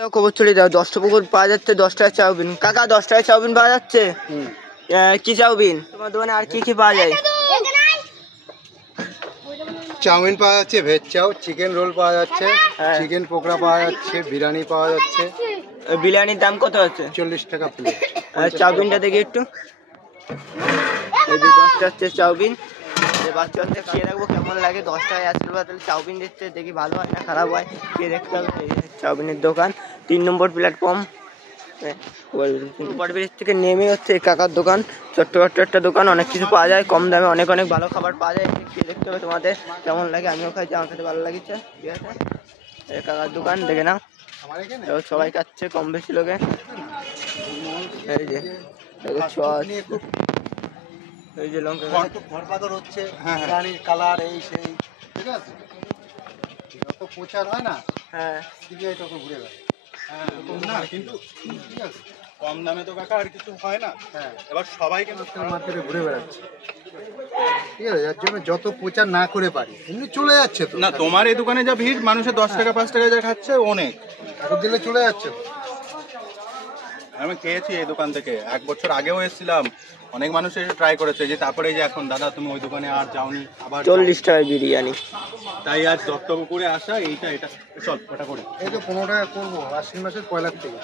খবর চলে যাও, 10টা পুকুর পাওয়া যাচ্ছে, 10 টাকায় চাউমিন। কাকা 10 টাকায় চাউমিন পাওয়া যাচ্ছে? কি চাউমিন তোমার দোকানে? আর কি কি পাওয়া যায়? চাউমিন পাওয়া যাচ্ছে, ভেজ চাউ, চিকেন রোল পাওয়া যাচ্ছে, চিকেন পকোড়া পাওয়া যাচ্ছে, বিরিয়ানি পাওয়া যাচ্ছে। বিরিয়ানির দাম কত আছে? 40 টাকা প্লেট। আর চাউমিনটা দেখি একটু। এই যে 10 টা হচ্ছে চাউমিন। বাচ্চা বাচ্চা খেয়ে দেখবো কেমন লাগে। 10 টাকায় আসলে চাউমিন দিচ্ছে, দেখি ভালো হয় না খারাপ হয় খেয়ে দেখতে হবে। চাউমিনের দোকান 3 নম্বর প্ল্যাটফর্ম ব্রিজ থেকে নেমে হচ্ছে কাকার দোকান। ছোট্ট একটা দোকান, অনেক কিছু পাওয়া যায় কম দামে, অনেক অনেক ভালো খাবার পাওয়া যায়। খেয়ে দেখতে হবে তোমাদের কেমন লাগে। আমিও খাইছি, আমার খেতে ভালো লাগছে। ঠিক আছে, কাকার দোকান দেখে নাও। সবাই খাচ্ছে কম বেশি লোকে। এই যে এই যে লঙ্কা ঘরপাদর হচ্ছে, রানীর কালার এই সেই, ঠিক আছে। যত প্রচার হয় না, হ্যাঁ দিকে তত ঘুরে বেড়ায়। হ্যাঁ না কিন্তু ঠিক আছে, কম দামে তো কাকা আর কিছু হয় না। হ্যাঁ এবার সবাই কিন্তু মার্কেটে ঘুরে বেড়াচ্ছে, ঠিক আছে। যার জন্য যত প্রচার না করে পারি এমনি চলে যাচ্ছে তো। না তোমার এই দোকানে যা ভিড়, মানুষের 10 টাকা 5 টাকা যা খাচ্ছে অনেক, এখন দিলে চলে যাচ্ছে। আমি খেয়েছি এই দোকান থেকে, 1 বছর আগেও এসেছিলাম, অনেক মানুষ এসে ট্রাই করেছে। যে তারপরে যে এখন দাদা তুমি ওই দোকানে আর যাওনি, আবার 40 টাকায় বিরিয়ানি। তাই আজ দত্তপুকুরে আসা। এটা চল ওটা করে এই তো 15 টাকা করবো আশ্বিন মাসের 1 থেকে।